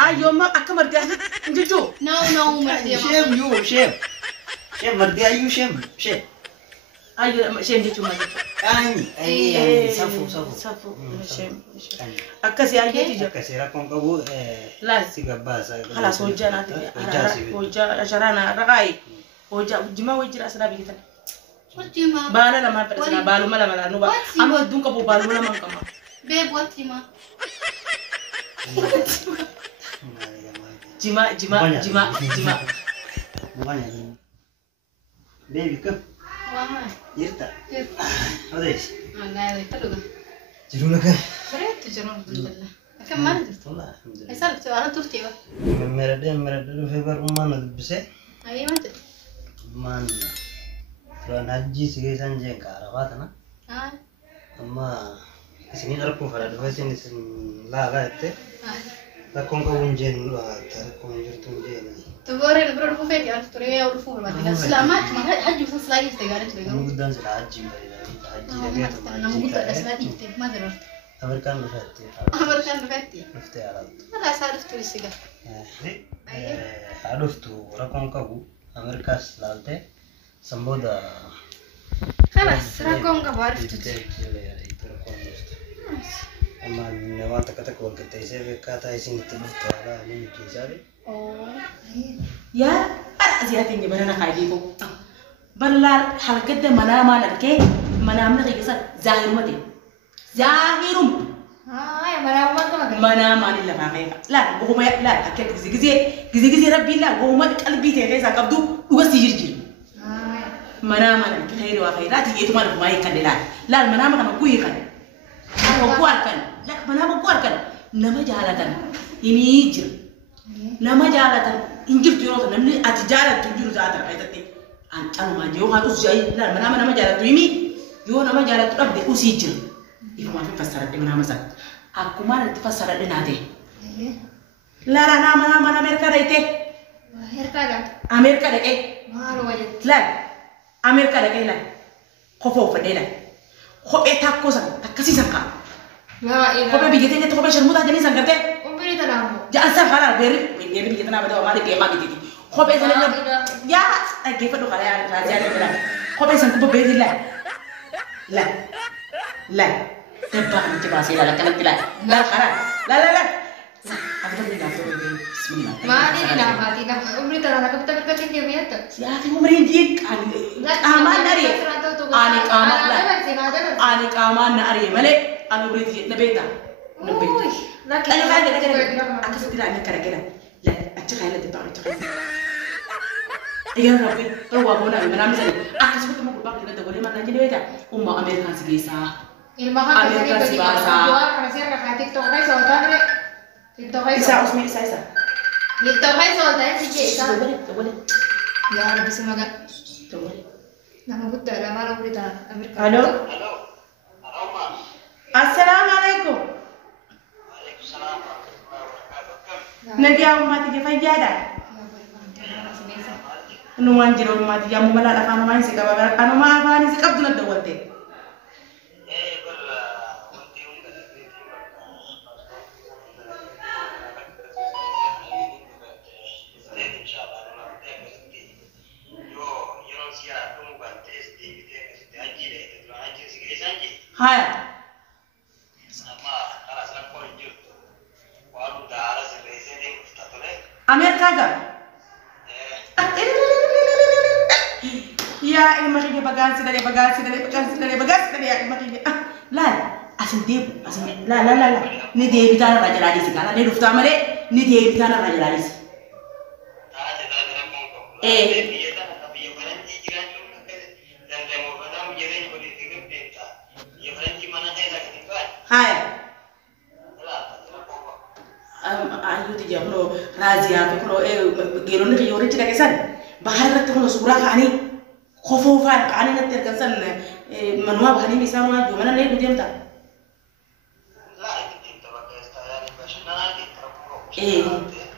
أيوة ما أكمل ده نجو نو مردي شيم يو شيم مردي أيو شيم أيوة شيم نجو ما نجو أي سافو شيم أكسي أيوة تيجي كسيرة كم كابو لا سيجاباسا خلاص وجانا وجا أشرانا رقاي وجا جما وجرا أسرع بيجتنا واتيما بالا لما برسنا بالو ملا ملا نوبا أما دون كابو بالو ملا من كمان بيب واتيما جما مغني بيبي كم واه يرتا كيف هذا إيش أنا هذا كله جرونك بريت تجرب بالله كم مرة والله الحمد لله يسألك أنا تفتي بقى مرد في بر ما ندبسه أي ما تد ما ترى نجي سيجي سانجي كارفاتنا أما سنين أركو فرد بس إن لا إنت لا كون كون جين لا ترى كون جرتون جين تقول إن برو رفوف يا أخي ترى يا رفوف ما تقول سلامات ما حد يفوز لا يستجار ترى مو بدان سلا حجي مريض حجي أنا مو قلت أسماء إنت ما درست أمريكان رفتي أمريكان رفتي رفتي على لا سالفت تري سجار عرفتو رقم كابو أمريكا سلالته سمبودا خلاص رقم كابو عرفت أما نوات كتك والكتة يسوي كاتا يسين تلفت على من كيساري يا أزياتي إني بنا خايفو بلار حلقة منا ما لركه منا من غير زاهر متى زاهرم يا مرا ما كمان منا ما نلا فاهمه لا هو ما لا أكيد جزء ربي لا هو ما قلبي تهري ساكبدو وغسيجير منا ما لركه خير وخيرات يتمان ما يكندلا لا منا ما كم كوي كان بقوار كان لا منا بقوار كان نما جالتان يميجر نما جالتان إنجر تيروس نمني أتجارة تجور زادر كايتتي أنا ما جو هذا سجاي لا منا نما جالت يمي جو نما جالت رب ده أسيجر إذا ما في فسرت منا مسات aku mana fasara de nade la la nama Amerika daite Amerika de maru wajat la Amerika de la khofo fadela kho eta kosa takasi sanka la ila kho be bigete ne to be sharmuda jani sankate umbiri tanamu ja asa khala beri bigete na bada ma de ke ma bigete kho be sale ya age fa do khala ya raja de la kho be sanku be beri la تبغى تبغى سيلا لكن لا لا خلاص لا أقدر بينا بسم الله ما أدري لا فاتي لا عمري ترى أنا كنت بتكلم كمية يا أخي عمري ديك أمان ناري أنا كمان ناري ملك أنا عمري ديك نبيتا لا كذا أكسر كذا أنا كذا لا أتخيل تبغى أتخيل يا ربي تو أبونا من مثلا أكسر كذا ما بقول كذا تقولي ما نجي نبيتا أمريكا سجيسا المهم كذا كذا أنا سير كاتيك توقعي سوتان ري توقعي إسا أسمع إسا توقعي سوتان سيجي تقولي يا رب سمعك تقولي لما قلت لا ما لو بريتا أمريكا ألو السلام عليكم نجي أمة تيجي فجأة نوان جرو أمة تيجي أمة لا أفهم ما يسكب أنا ما أفهم يسكب دون الدوّلة هاي أمريكا جا يا إما كي بغانسي داري يا إما كي لا أسن ديب أسن لا ندي بتاعنا راجل عليسي كلا ندي رفتا مري ندي بتاعنا راجل عليسي إيه هاي ayo ti jamno razia ke ko gero ne yore ti daga san bahar rat ko sura ka ani khofo fa ka ani na ter kan san manwa bhani mi sama jo mana ne budem ta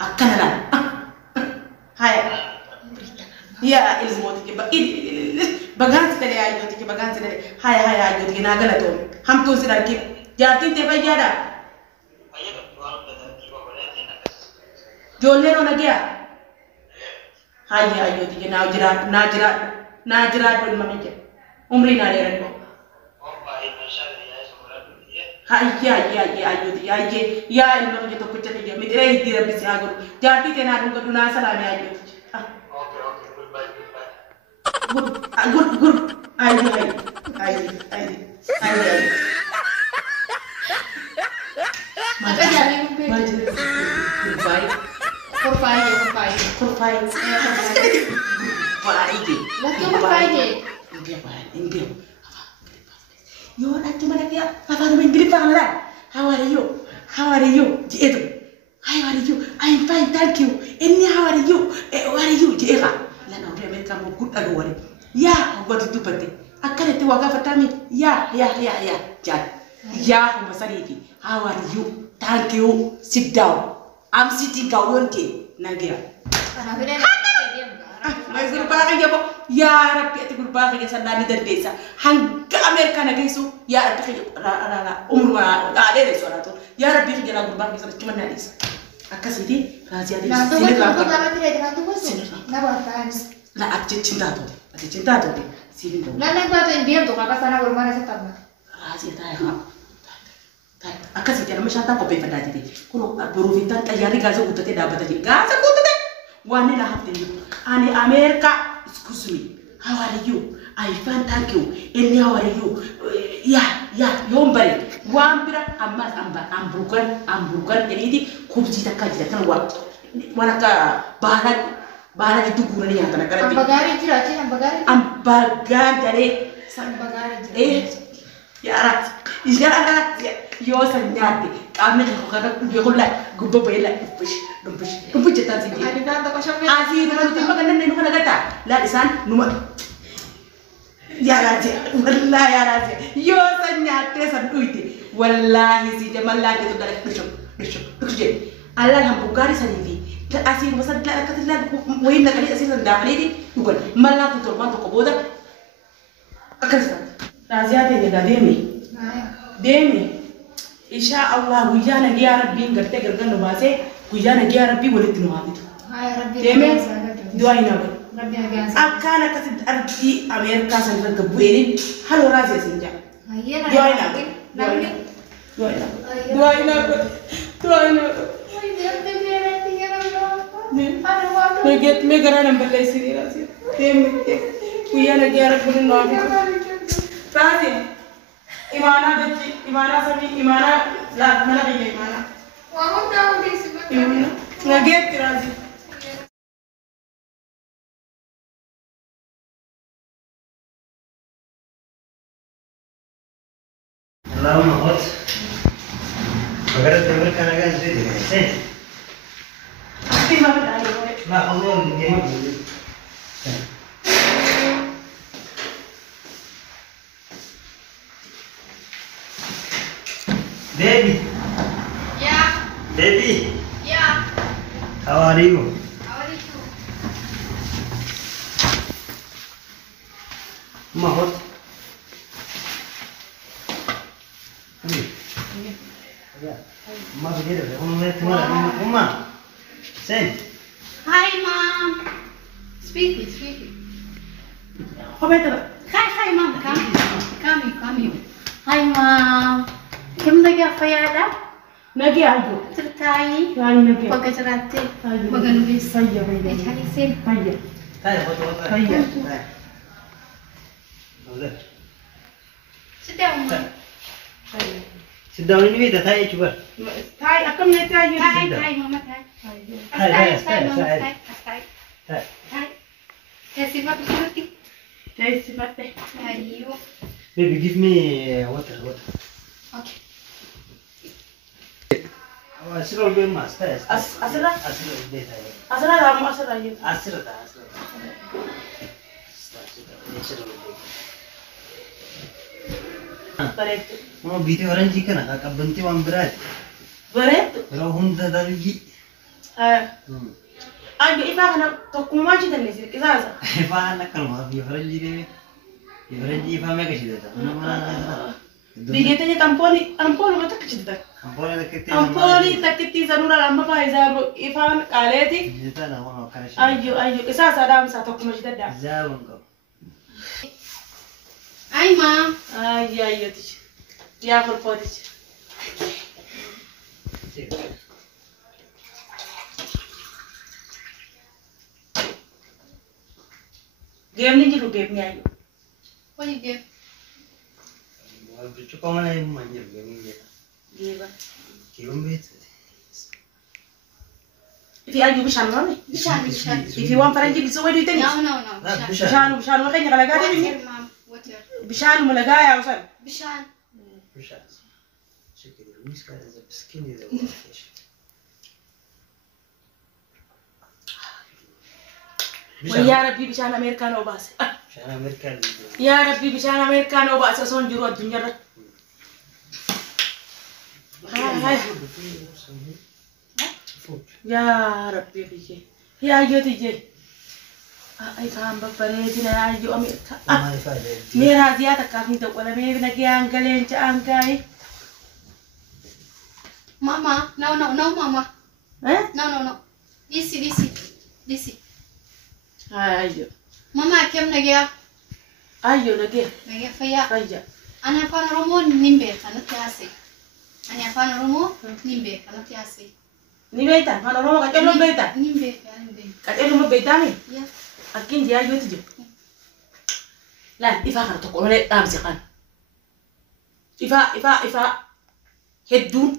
akana la hay ya ilmo ti ba bagan ti dale ayo ti bagan ti dale hay ayo ti na gala to ham to sira ki jati te ba jada جولين ونجيا هاي تيجي ناجرات بالمملكة عمري ناريرن هاي يا المملكة تكوتش تيجي مدري يدير بس يا جاتي تنادون كدونا سلام يا good هاي How are you? How are you? How are you? I'm fine, thank you. How are you? How are you? La no America mo good agore. Ya, what to pate. Akale te waga fatami. Ya. Jad. Ya, masariki. How are you? Thank you. Sit down. I'm sitting down wonke. Nagira. My gurbaga yabo. Ya Rabbi ati gurbaga ya sallani dardesa. Hanga America na gaisu. Ya Rabbi la umma adere sorato. Ya Rabbi khijala gurbaga sa chumana dis. Akasidi razia dis. La cinta tu deh. Sini tu. Nana gua tu India tu kakak sana berumah nasi tamat. Rahasia tak. Akan sih jangan macam tak kopi pada jadi. Kalau beruvitan tayari gaza udah tidak dapat jadi. Gaza udah deh. Wani lah hati ni. Ane Amerika, excuse me. How are you? I fine, thank you. Ini how are you? Ya, yombari. Wambira amas ambukan. Ini di kubji tak kaji tak wak. Wanaka bahan itu gurani yang tanah karet. Ambagan dari. Ya Arab. Yo sanyati. Kami kalau dia gubba bela dumpush cetan sih. Asih rumah itu makan dan rumah kata. Lah isan rumah. Ya raja, wallah ya raja. Yo sanyati sanduiti. Wallahi si jamal lagi tu dari kusuk. Allah yang bukari sanifi. Asih masa kata win nak kali asih sendak ni bukan. Malah putar mantu koboda. Akan sah. Raja dia demi. Insya Allah guyana ya Rabbi ngarte gargan nubase guyana ya Rabbi walit nuhabit. Demi doaina. Akana kasid arti Amerika sangat kebuerin halo raja senja. Doaina. Me garana balai sini raja. Demi guyana ya Rabbi nuhabit. Raja. Imana la mana biya imana. Waham tahu di sini. Ngaget kirazi. Allahumma hot. Agar tempat kan agak sedih deh. Terima kasih. Nah, Allah dia. Baby. Yeah. Baby. Yeah. How are you? How are you? Mahot. Ma begini deh. Umma. Sen. Hi, Mom. Speak. Hi, Mom. Come. Hi, Mom. Kim lagi apa ya ada? Lagi aku. Ceritain. Lagi. Pakai cerita. Saya. Pakai nulis. Saya. Cari sen. Saya. Tanya foto. Saya. Boleh. Sedang, Mom. Sedang ini kita tanya coba. Thai, aku nak tanya. Thai, Mama Thai. Thai. Saya sifat seperti. Saya sifatnya. Ayo. Baby, give me water. Okay. Asal lebih mas, Asal beda. asal ramu asal ayu. Asal. Beret. Mau video orang jika nak kakak benci wan berat. Beret. Kalau Honda dari ji. Ayo iba kana to kuma ji dan nesir kizaza. Ifa nak kalau mau video orang ji deh. Video orang ji ifa mereka sih dah. Digitanya tampon mata kecil tak. أمبولي تكتي سنورا لما فايزا إفان قالتي جيتنا هون كان شيء أيوه إساس أدام ساتوكم جدا زابنكم أي ما أيوه تيجي يا فلفوتيج game ni jiru game ni ayo what you give Bicho kau mana yang manjir gini gitu. Gila. Kium bet. If you argue bishan mana? Bishan. If you want Faranji bisa wadu itu ni. No. Bishan makanya kalau gada ni. Mom, what your Bishan mulagaya usan. Bishan. Bishan. Şekil mis kadar skinny de. Ya Rabbi bishan Amerikano bas. Bishan Amerikan. Ya Rabbi bishan Amerikano bas ason juru dunia rat. Hai. Ya Rabbi bije. Ya ayo tije. Ay faham bapare dina ayo Amerika. Mera ziyata kafin ta wala me na giyan galen ci an kai. Mama, no, mama. Eh? No. Disi. Ayo. Mama, kem nagya? Ayo lagi. Nagya faya. Aja. Ana pa romo nimbe kana tiase. Ana pa romo nimbe kana tiase. Ni beta, mana romo ka telo beta. Nimbe. Ka telo mo beta ni. Ya. Akin dia ayo tije. La, ifa kana to ko le am si kan. Ifa. Hedun.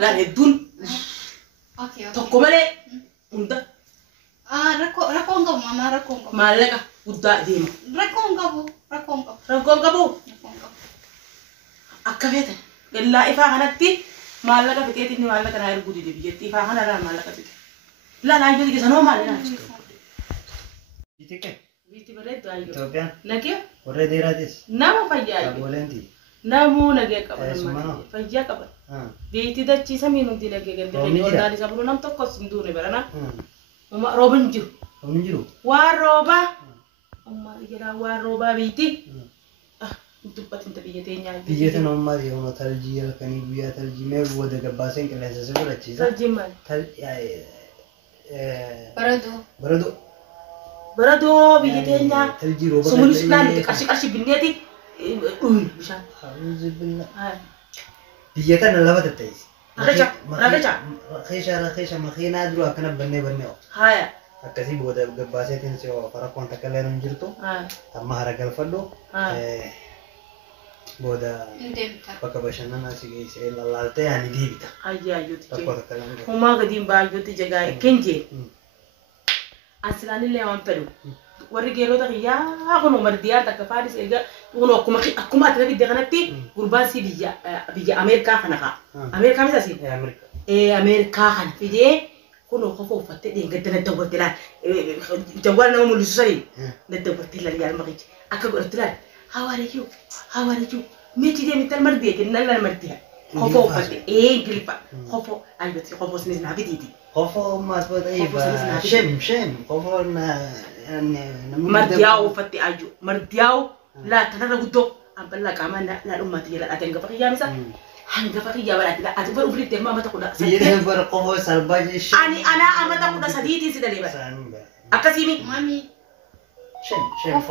La hedun. Okay. To ko male. Unda. Rakonga mama rakonga. Malaka udda dima. Rakonga bu. Rakon kabu. Akka beta. Gella ifa kanatti malaka fiteti ni malaka na irgudi de biyeti ifa kana ra malaka fiteti. La ayo tije sano malaka. Itike. Biti beredo ayo. Ethiopia. Lagi? Ore deratis. Nama fayya. Bolenti. Namu lagi kabar Semua. mati. Fayya kabar. Ah. Biti da ci sami non di lagi gende. Oh, ni Ordani sabulu nam tokko sindune berana. Hmm. Uma robin ju. Kamu jiru. Waroba. Uma gira waroba biti. Hmm. Ah, itu patin tapi jete nya. Biyya tan umma di ono tarji kani biyya tarji me wada gabasen kala sase bula chisa. Tarjiman. Tal ya Barado. Berado bijete nya. Tarji roba. Sumulus plan kasih binneti. Bisa. Alhamdulillah. Hai. Biyya tan lawat tais. Rakesha. Makhina dulu akana banne. Hai. Akkasi booda gabbaaseetiin si fara konta kalleen jirtu. Hai. Amma hara galfadhu. Booda Indemta. bakka bashannanaa si geessee lallaaltee ani deebita. Ayo tije. Bakkoota kalleen jiru. Uma gadim ba ayo tije ga kenje. Asilani le wan pedu. Warri gero ta ya kono mardiya ta ka fadis ega kono akuma ta bi deganati gurban si biya Amerika kana ka. Amerika misa si. Amerika. Amerika kan fide kono khofo fatte de gadana dawtila jawal na mu lusari na dawtila ya magi aka gortila how are you meti de mital mardiya kin nalla mardiya khofo fatte gilfa khofo aybati khofo snisna bididi Khofo mas buat iba shem khofo na mardiyaw fatte ayu mardiyaw la tanara guddo amballa kamana la ummati la atenga faqiya misa hanga faqiya wala tila atbar ubri tema mata kuda biyya bar khofo salbaji ani ana amata kuda saditi sidaleba akasimi Mami. shem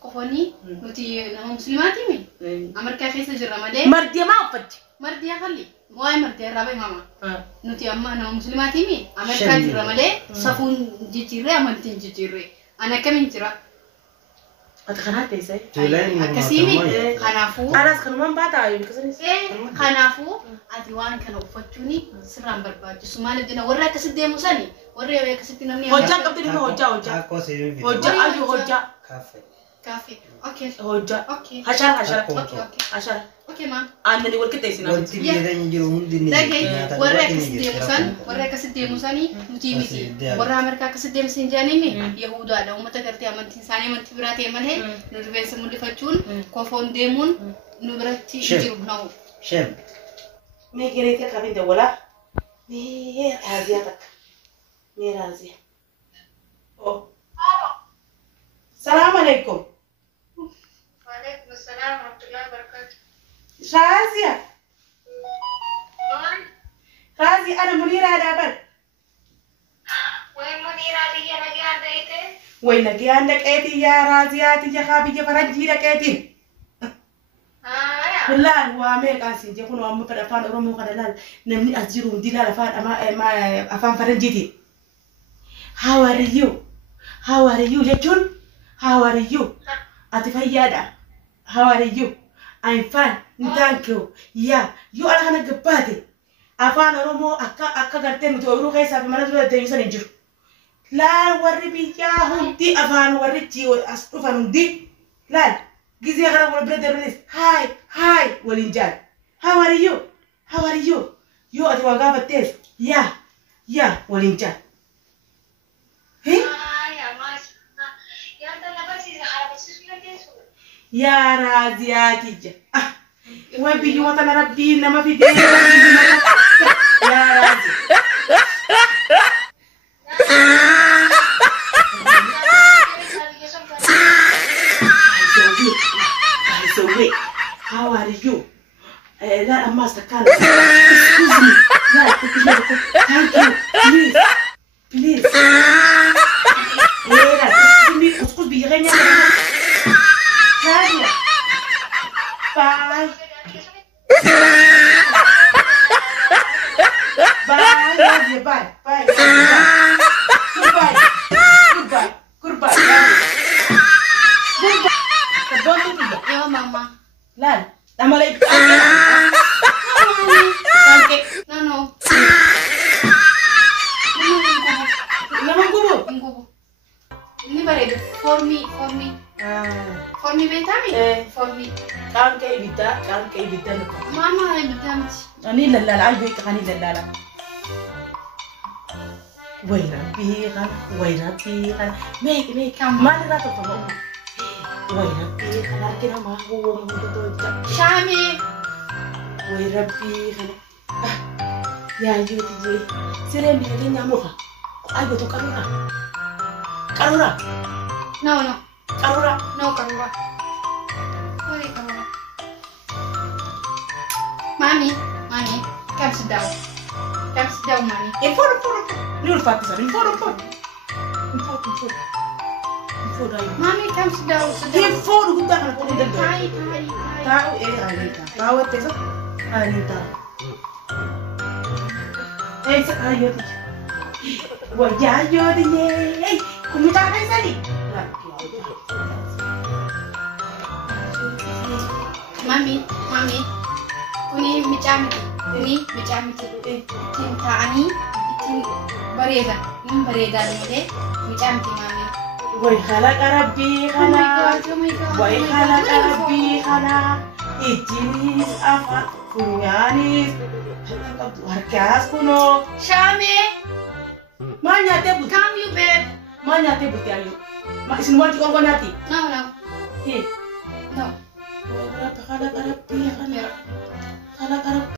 Kofoni. Nuti nama muslimati mi. Amerika keessa jirra malee. mardiya ma fatte Mardiya khalli. Waa'ee mardiya rabe mama. Nuti amma nama muslimati mi. Amerika jirra malee. Safuun jijjiirree amantiin jijjiirree. Ana kamiin jira. Atakanate sai Akkasimi kanaafuu. alas kanuman bata ayu bikasanis Kanaafuu ati waan kana uffachuuni sirraan barbaachisu maaliif jenna warri akkasitti deemu sani warri akkasitti namni hojja qabdi ni hojja ayu hojja Kaafe. Okay. hojja Okay. hashara Okay ma'am. annani wal kitta isina wanti biyya jiru hundi ni Dagay warri akkasitti deemu sani nuti miti warri Ameerikaa akkasitti deemsin jaanimi Yahudaadha uummata gartee amantiin isaanii amantii biraa ta'e malee nu rifeensa mul'ifachuun kofoon deemuun nu biratti jiru na'u. shem me gerete kabin da wala me razia tak me razia oh salam alaikum Waalaikum assalam warahmatullahi wabarakatuh. razia رازي أنا منيرة هذا بر. وين منيرة دي يا نجي عندك وين نجي عندك إيتي يا رازياتي يا خابي فرنجي لك إيتي. والله هو أمريكا أسين يكون أمم فرفان أرومو خدلال نمني أزيرهم دينا لفان أما أفان فرنجيتي. How are you? How are you, Jechun? How are you? Atifayada. How are you? I'm fine. Thank you. Yeah, you are hana gabate. Afan Oromo akka garten to ru kai sabi mana dula tayu sanin jiru. La warri bi ya hundi afan warri ci as ufan hundi. La gizi gara wal brother release. Hi, walinjan. How are you? How are you? You atiwaga bates. Yeah, walinjan. Hey? يا رازياتي وبيجي وطن ربينا ما في دين يا رازي سوي how are you لا أما استكان excuse me لا thank you please لا اسكت بيغني Bye. Bye. Love you. Bye. Bye. Goodbye. Goodbye. Goodbye. Yo, mama. Lan, nama lagi. No. Nama gubu. Ini baru for me. For me betami. For me. Kan kayak ibita nuka. Mama betami. Ani lala, ayo ikut ani lala. Wai rapi kan. Make. Mana ratu kamu? Wai rapi kan. Kira mahu betul. Shami. Wai rapi kan. Ya yo tije. Sirem bikin nyamuk. Ayo betul karuna. No. Karura. Sorry, Karura. Mommy, come sit down. Mommy. Info. Ni ulfati sa. Info. Dai. Mommy, come sit down. Info dugunta kan ko din. Hi. Tahu Anita. Tahu tesa. Anita. Sa ayo tije. Wajah yo tije. Kumita kai sali. Mami, kuni micamiti. Itin taani, itin bareda. Bareda deh. Micamiti mami. Wai khalaq rabbi khana. Oh my god. Wai khalaq rabbi khana. Ijinis afa kunyanis. Harkas kuno. Shami, Manya tebut. come you babe. Manya tebut ya yo. Isin mo ko nyati. No. He. No. Khalaq rabbi khana. Khalaq rabbi